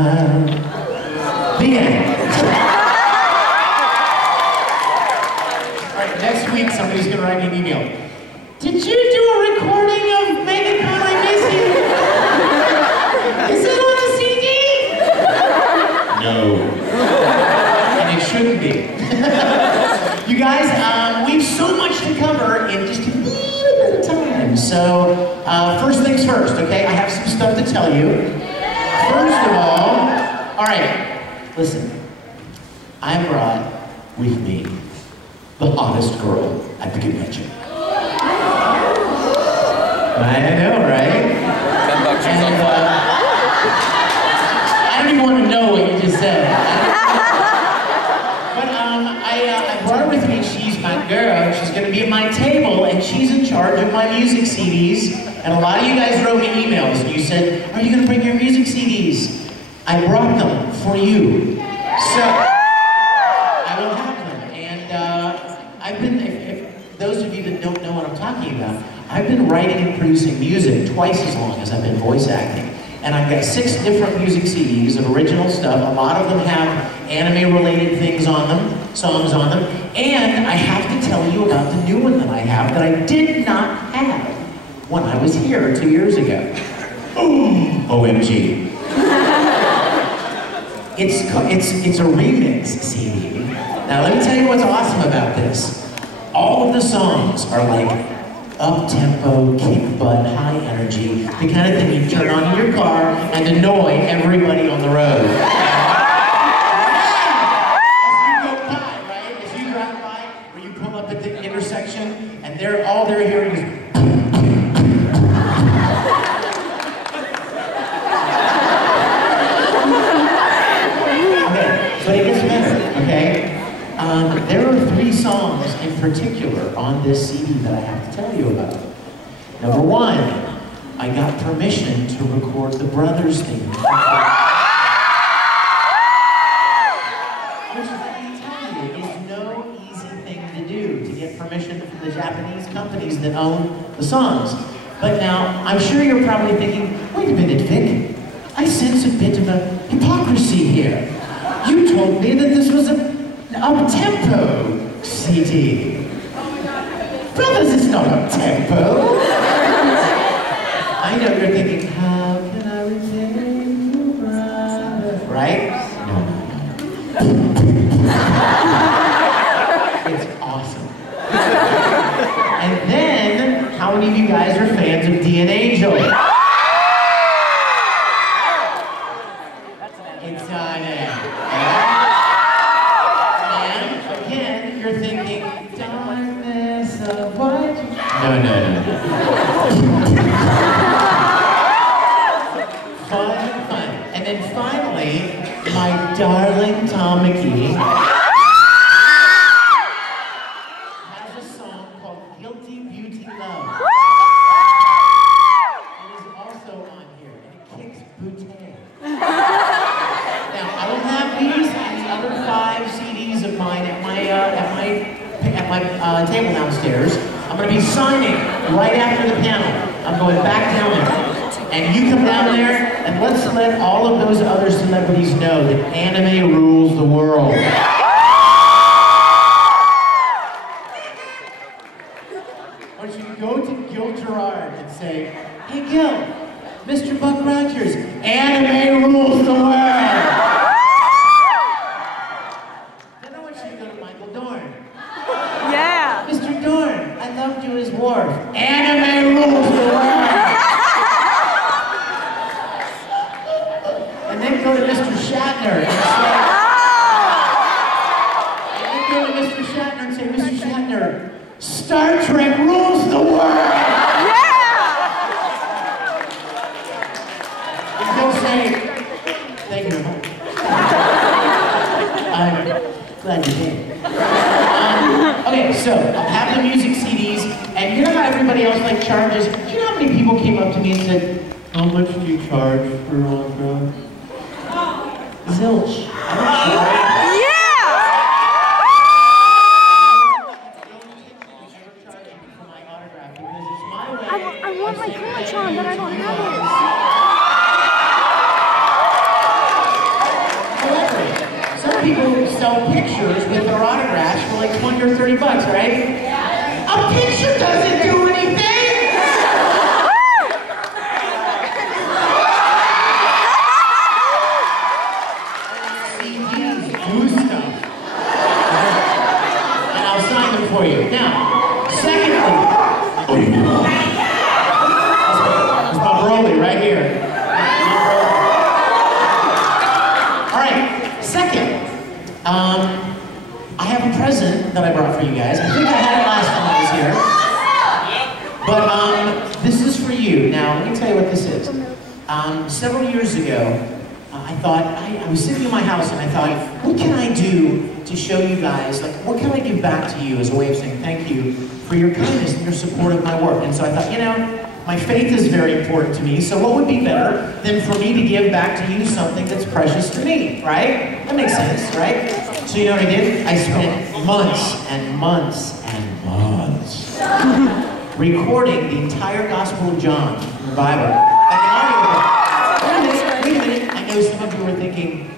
smile. The end. Alright, next week somebody's gonna write me an email. Did you do a recording of MegaCon I Miss You? Is it on a CD? No. And it shouldn't be. You guys, we have so much to cover in just a little bit of time. So, first things first, okay? I have some stuff to tell you. First of all right, listen. I brought with me the hottest girl at the convention. I know, right? $10 and, I don't even want to know what you just said. But I brought her with me. She's my girl. She's going to be at my table, and she's in charge of my music CDs. And a lot of you guys wrote me emails, and you said, "Are you going to bring your music CDs?" I brought them for you. So I will have them. And I've been, if those of you that don't know what I'm talking about, I've been writing and producing music twice as long as I've been voice acting. And I've got 6 different music CDs of original stuff. A lot of them have anime-related things on them, songs on them. And I have to tell you about the new one that I have that I did not have when I was here 2 years ago. OMG. It's a remix CD. Now let me tell you what's awesome about this. All of the songs are like up-tempo, kick-butt, high energy, the kind of thing you turn on in your car and annoy everybody on the road. As you drive by, or you pull up at the intersection, and all they're hearing is but it gets better, okay? There are 3 songs in particular on this CD that I have to tell you about. Number 1, I got permission to record the Brothers theme. Which, let me tell you, is no easy thing to do, to get permission from the Japanese companies that own the songs. But now, I'm sure you're probably thinking, wait a minute, Vic, I sense a bit of a hypocrisy here. You told me that this was an up-tempo CD. Brothers, it's not up-tempo. I know you're thinking, how can I repay you, brother? Right? No. It's awesome. And then, how many of you guys are fans of D and Angel? It's on it. No. Fun. And then finally, my darling Tamaki has a song called Guilty Beauty Love. It is also on here, and it kicks booty. Now, I will have these and the other 5 CDs of mine at my table downstairs. I'm going to be signing right after the panel. I'm going back down there. And you come down there, and let's let all of those other celebrities know that anime rules the world. Or you can go to Gil Gerard and say, "Hey Gil, Mr. Buck Rogers, anime rules the world." Then I want you to go to Michael Dorn. Yeah. Mr. Dorn, I loved you as Worf. Anime rules the world. And then go to Mr. Shatner and say, Mr. Shatner, Star Trek rules the world. And he'll say, thank you very much. I'm glad you did. Okay, so I'll have the music CDs, and you know how everybody else like charges? Do you know how many people came up to me and said, "How much do you charge for autograph?" Zilch. I want my crotch on, but I don't have it. $100, right? A picture doesn't do anything! CDs do stuff. And I'll sign them for you. Now, secondly, that's my Broly right here. Alright, second, I have a present that I brought for you guys. I think I had it last time I was here. But this is for you. Now, let me tell you what this is. Several years ago, I thought, I was sitting in my house and I thought, what can I do to show you guys, like, what can I give back to you as a way of saying thank you for your kindness and your support of my work? And so I thought, you know, my faith is very important to me, so what would be better than for me to give back to you something that's precious to me, right? That makes sense, right? So you know what I did? I spent months and months and months recording the entire Gospel of John from the Bible. Like an audiobook. Wait a minute. I know some of you were thinking,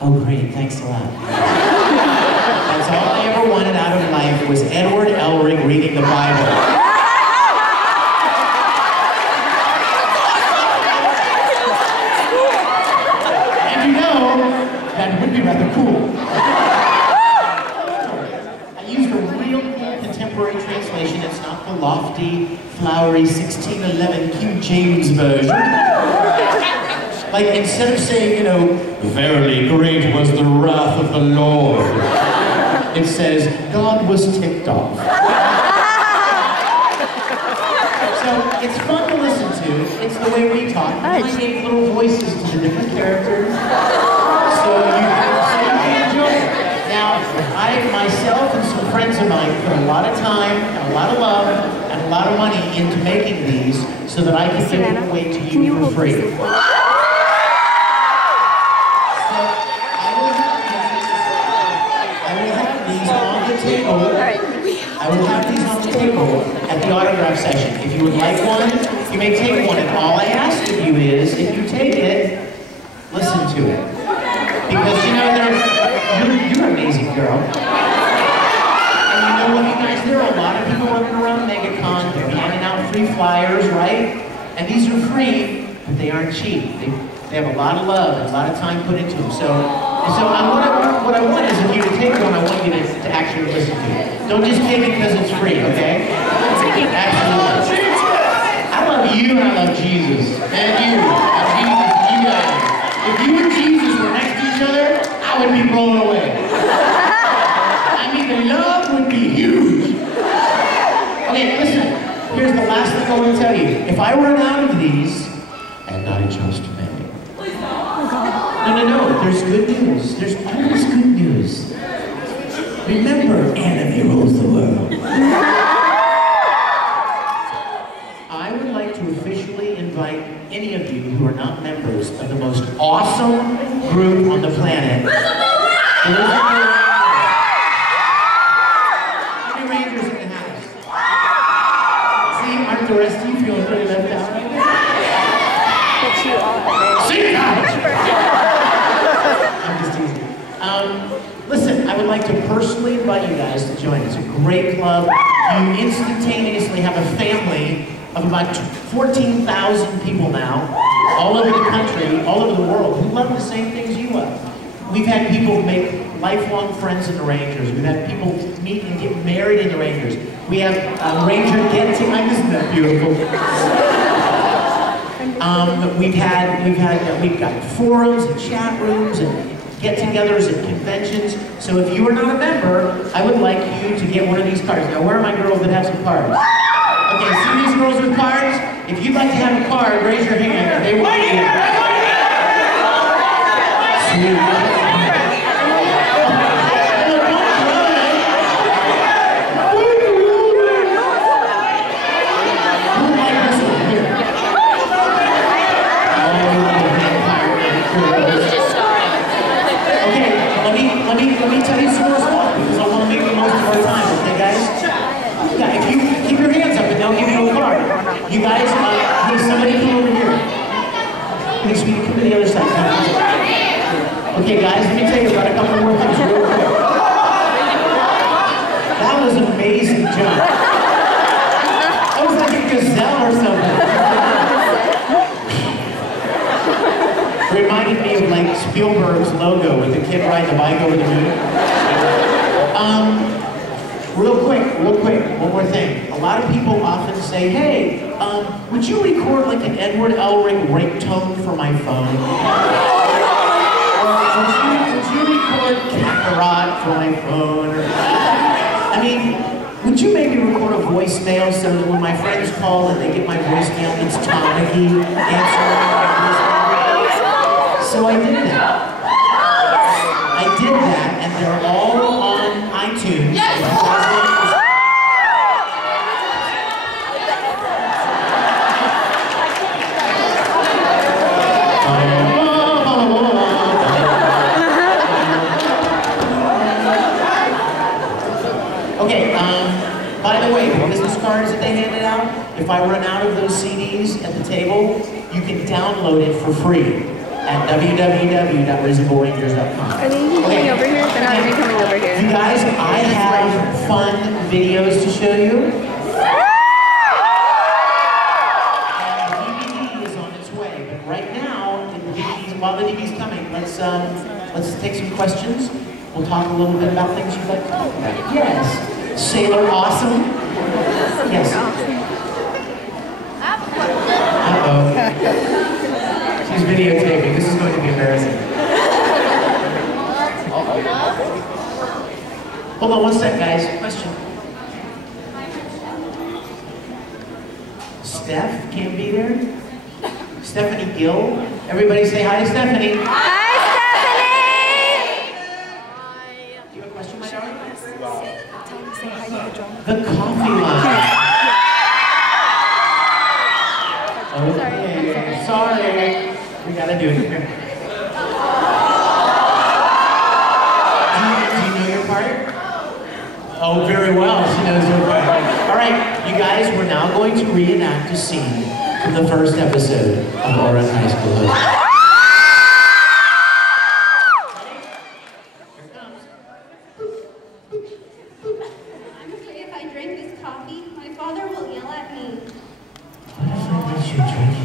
oh great, thanks a lot. That's all I ever wanted out of life was Edward Elric reading the Bible. That would be rather cool. I used a real contemporary translation. It's not the lofty, flowery 1611 King James version. Like, instead of saying, you know, verily great was the wrath of the Lord, it says, God was ticked off. So, it's fun to listen to. It's the way we talk. I make little voices to the different characters. So you can enjoy it. Now, I myself and some friends of mine put a lot of time, and a lot of love, and a lot of money into making these so that I can give them away to you for free. So I will have these on the table. I will have these on the table at the autograph session. If you would like one, you may take one. And all I ask of you is, if you take it, listen to it. Because, you know, you're an amazing girl. And you know what, you guys, there are a lot of people running around MegaCon, they're handing out free flyers, right? And these are free, but they aren't cheap. They have a lot of love and a lot of time put into them. So what I want is, if you to take one, I want you to actually listen to it. Don't just take it because it's free, okay? Absolutely. I love you and I love Jesus. And you. You guys. If you and Jesus were next to each other, I would be blown away. I mean, the love would be huge. Okay, listen. Here's the last thing I want to tell you. If I run out of these, and I chose to make. No. There's good news. There's always good news. Remember, anime rules the world. I would like to officially invite any of you who are not members of the most awesome group on the planet. How many Rangers in the house? See, aren't the rest of you feeling pretty left out right now? See, I'm just teasing. Listen, I would like to personally invite you guys to join. It's a great club. You instantaneously have a family of about 14,000 people now, all over the country, all over the world, who love the same things you love. We've had people make lifelong friends in the Rangers. We've had people meet and get married in the Rangers. We have Ranger get-together. Isn't that beautiful? We've got forums and chat rooms and get-togethers and conventions. So if you are not a member, I would like you to get one of these cards. Now, where are my girls that have some cards? Okay, see these girls with cards? If you'd like to have a card, raise your hand. They want you. Sweet. Let me tell you some more stuff because I want to make the most of our time, okay guys? Yeah, if you keep your hands up and they'll give you a card. You guys, please somebody come over here. Please, we come to the other side. Okay guys, let me tell you about a couple more things real quick. That was Spielberg's logo with the kid riding the bike over the moon. Real quick, one more thing. A lot of people often say, hey, would you record like an Edward Elric ringtone for my phone? Or would you record Kakarot for my phone? Or, I mean, would you maybe record a voicemail so that when my friends call and they get my voicemail, it's Tanaki answering my voicemail? So I did that. And they're all on iTunes. Yes! Okay, by the way, the business cards that they handed out, if I run out of those CDs at the table, you can download it for free at www.reasonablerangers.com. Are they even coming over here? They're not even coming over here. You guys, I have fun videos to show you. And the DVD is on its way. But right now, while the DVD's coming, let's take some questions. We'll talk a little bit about things you'd like to talk about. Yes. Sailor Awesome. Yes. Uh-oh. She's videotaping. This is going to be embarrassing. Hold on one sec, guys. Question. Steph can't be there? Stephanie Gill? Everybody say hi to Stephanie. Hi, Stephanie! Do you have a question, my darling? Tell them to say hi to the drummer. The coffee line. Okay. Sorry. We gotta do it. Here. Do you know your part? Oh, very well. She knows her part. All right, you guys, we're now going to reenact a scene from the first episode of Oran High School. Here it comes. I'm afraid if I drink this coffee, my father will yell at me. What if I let you drink it?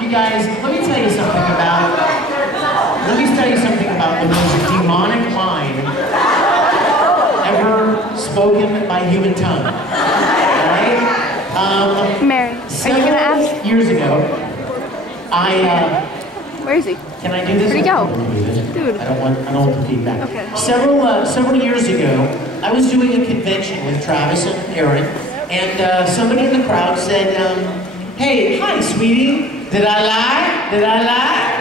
You guys, let me tell you something about the most demonic line ever spoken by human tongue. Alright? Mary, are you gonna ask? Years ago, Where is he? can I do this? Where'd he go? Dude. I don't want the feedback. Okay. Several years ago, I was doing a convention with Travis and Aaron, and somebody in the crowd said, hey, hi, sweetie. Did I lie? Did I lie?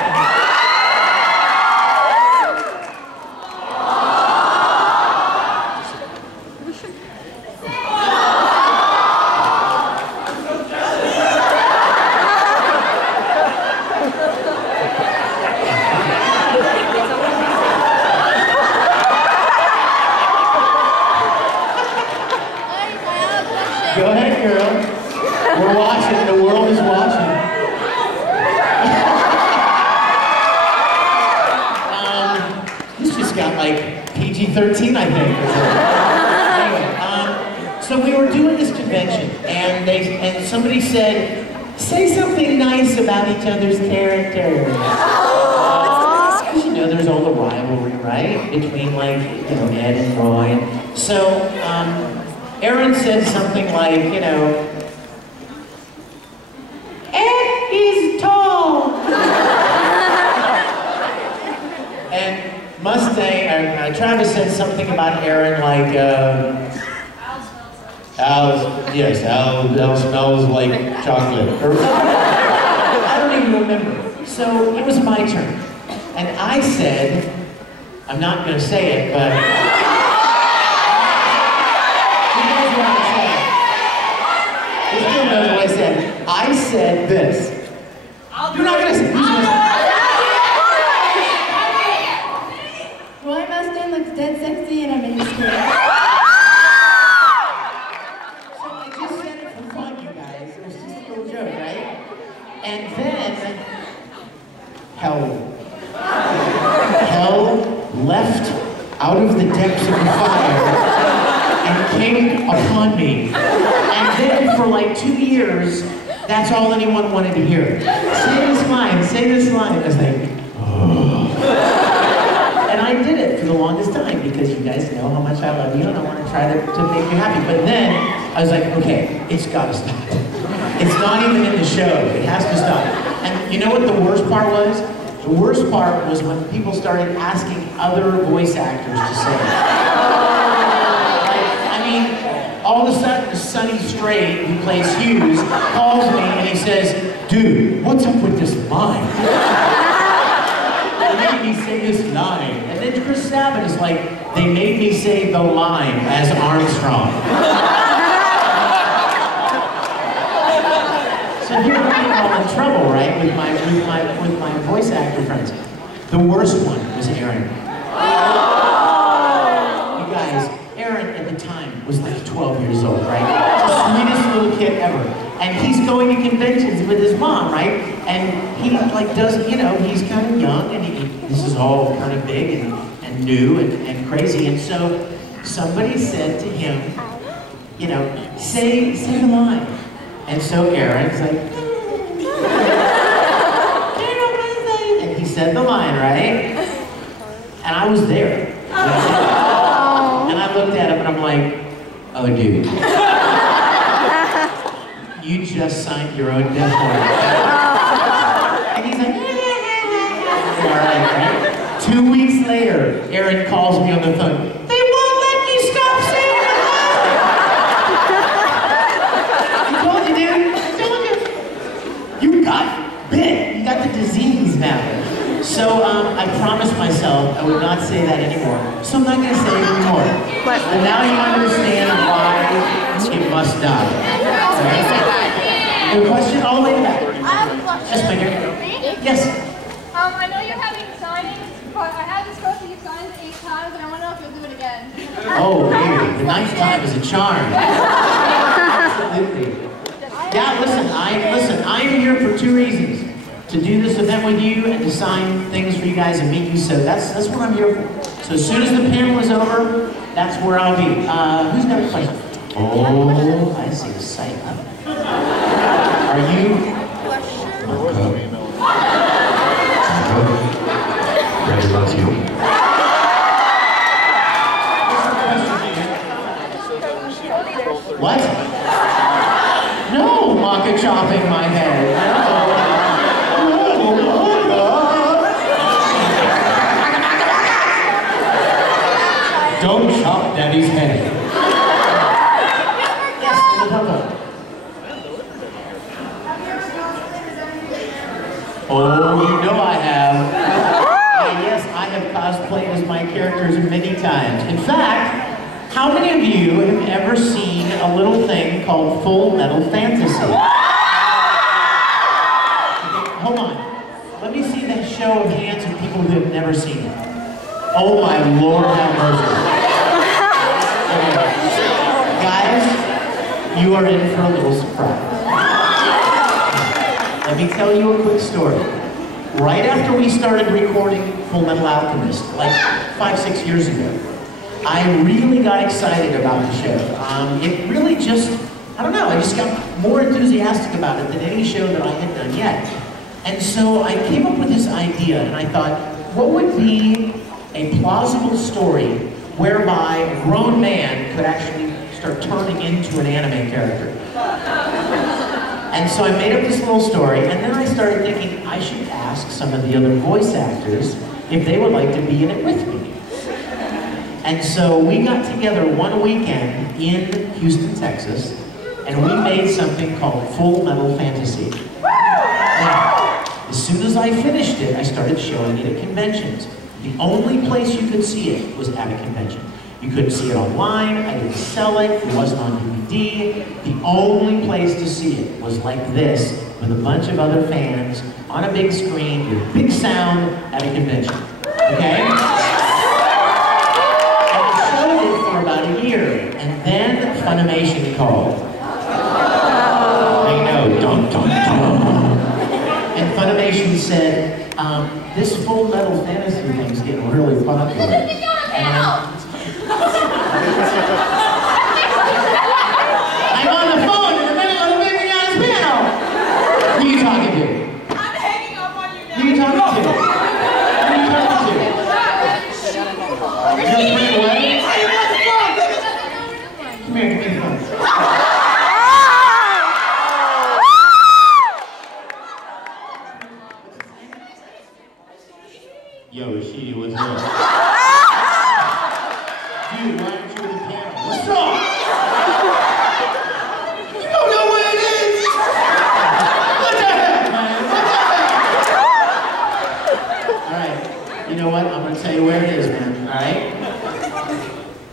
Go ahead, girl. We're watching. The world is watching. This just got like PG-13, I think. Anyway, so we were doing this convention, and somebody said, say something nice about each other's characters. You know, there's all the rivalry, right? Between, like, you know, Ed and Roy. So, Aaron said something like, you know, Ed is tall. And Mustang, Travis said something about Aaron like, Al smells like chocolate. Or, I don't even remember. So it was my turn. And I said, I'm not going to say it, but... Knows what I said. I said this. You're not gonna say. stepped out of the depths of the fire and came upon me. And then for like 2 years, that's all anyone wanted to hear. Say this line, say this line. I was like, oh. And I did it for the longest time because you guys know how much I love you and I want to try to make you happy. But then I was like, okay, it's got to stop. It's not even in the show. It has to stop. And you know what the worst part was? The worst part was when people started asking other voice actors to say it. Like, I mean, all of a sudden, Sonny Strait, who plays Hughes, calls me and he says, dude, what's up with this line? They made me say this line. And then Chris Sabat is like, they made me say the line as Armstrong. So here I'm all in trouble, right, with my voice actor friends. The worst one was Aaron. You guys, Aaron at the time was like 12 years old, right? The sweetest little kid ever. And he's going to conventions with his mom, right? And he like does, you know, he's kind of young and this is all kind of big and new and crazy. And so somebody said to him, you know, say the line. And so Aaron's like, and he said the line, right? And I was there. And I looked at him and I'm like, oh dude. You just signed your own death warrant. And he's like, all right? 2 weeks later, Aaron calls me on the phone. They won't let me stop saying the line. I told you, dude. I told you. You got bit. You got the disease now. So I promised myself I would not say that anymore. So I'm not going to say it anymore. And now you understand why it must die. Okay? Your question all the way back. I have a question. Yes, my dear. Yes. I know you're having signings, but I had this girl you signed 8 times, and I want to know if you'll do it again. Oh, baby, the 9th time is a charm. Absolutely. Yeah, listen, I am here for 2 reasons. To do this event with you and to sign things for you guys and meet you, so that's what I'm here for. So as soon as the panel is over, that's where I'll be. Who's got a question? Oh, I see a sight. Are you? Randy loves you. What? No, maca chopping my head. No. Don't chop Daddy's head. Yes, the Oh, you know I have. Yes, I have cosplayed as my characters many times. In fact, how many of you have ever seen a little thing called Full Metal Fantasy? Okay, hold on. Let me see that show of hands of people who have never seen it. Oh my Lord, have mercy. Okay. Guys, you are in for a little surprise. Let me tell you a quick story. Right after we started recording Full Metal Alchemist, like 5-6 years ago, I really got excited about the show. It really just, I don't know, I just got more enthusiastic about it than any show that I had done yet. And so I came up with this idea, and I thought, what would be a plausible story whereby a grown man could actually start turning into an anime character? And so I made up this little story, and then I started thinking I should ask some of the other voice actors if they would like to be in it with me. And so we got together one weekend in Houston, Texas, and we made something called Full Metal Fantasy. Now, as soon as I finished it, I started showing it at conventions. The only place you could see it was at a convention. You couldn't see it online, I didn't sell it, it wasn't on DVD. The only place to see it was like this, with a bunch of other fans, on a big screen, with big sound, at a convention. Okay? And I showed it for about a year, and then Funimation called. I know, dum dum dum. And Funimation said, this Full Metal Fantasy thing's getting really popular. popular. I'm on the phone in the middle of the Mignogna's panel. Who are you talking to? I'm hanging up on you now. Who are you talking to? Who are you talking to? You're afraid away? Come here, give me the phone. Yo, Rashidi, what's up? Dude, why aren't you at the panel? What's wrong? You don't know what it is! What the heck, man? What the heck? Alright, you know what? I'm gonna tell you where it is, man. Alright?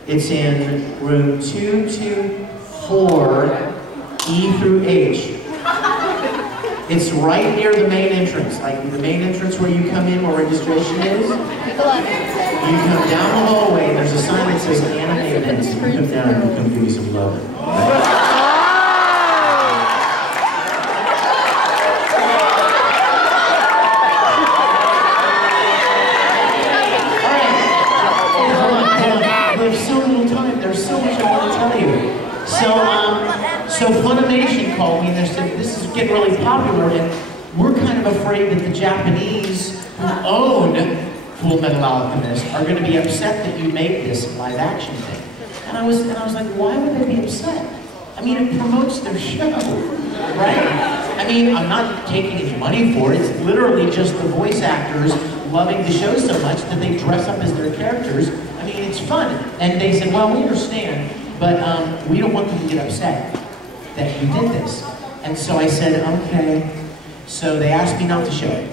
It's in room 224, E through H. It's right near the main entrance, like the main entrance where you come in where registration is. You come down the hallway, there's a sign that says anime events. You come down and you come give me some love. There's so little time, there's so much I want to tell you. So Funimation called me and they said, this is getting really popular and we're kind of afraid that the Japanese who own Full Metal Alchemist are going to be upset that you made this live action thing. And I was like, why would they be upset? I mean, it promotes their show, right? I mean, I'm not taking any money for it. It's literally just the voice actors loving the show so much that they dress up as their characters. I mean, it's fun. And they said, well, we understand, but we don't want them to get upset that you did this. And so I said, okay. So they asked me not to show it.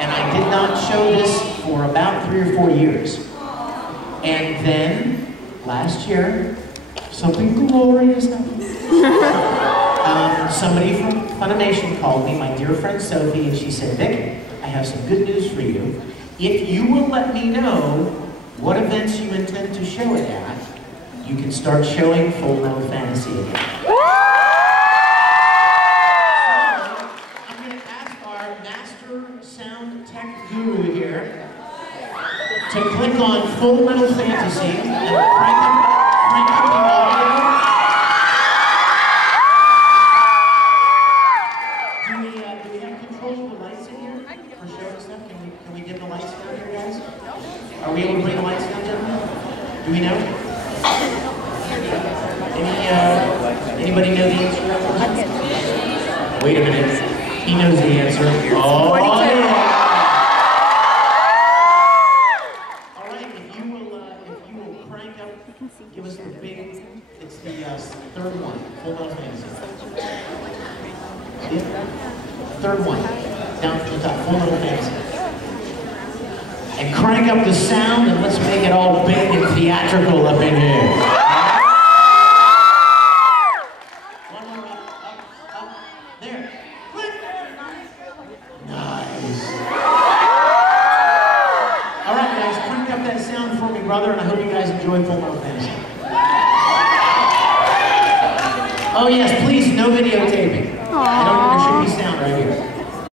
And I did not show this for about 3 or 4 years. And then, last year, something glorious happened. Somebody from Funimation called me, my dear friend Sophie, and she said, Vic, I have some good news for you. If you will let me know what events you intend to show it at, you can start showing Full Metal Fantasy again. Guru here to click on Full Metal Fantasy and crank up the audio. Do we have control of the lights in here for showing stuff? Can we get the lights down here, guys? Are we able to bring the lights down, gentlemen? Do we know? Anybody know the answer? Wait a minute. He knows the answer. Oh, yeah. Give us the big, it's the third one, Full Metal Fantasy. See it? Third one, down from the top, Full Metal Fantasy. And crank up the sound and let's make it all big and theatrical up in here. One more up, there. Click. Nice. All right, guys, crank up that sound for me, brother, and I hope you guys enjoy Full Metal Fantasy. Oh yes, please, no videotaping. There should be sound right here.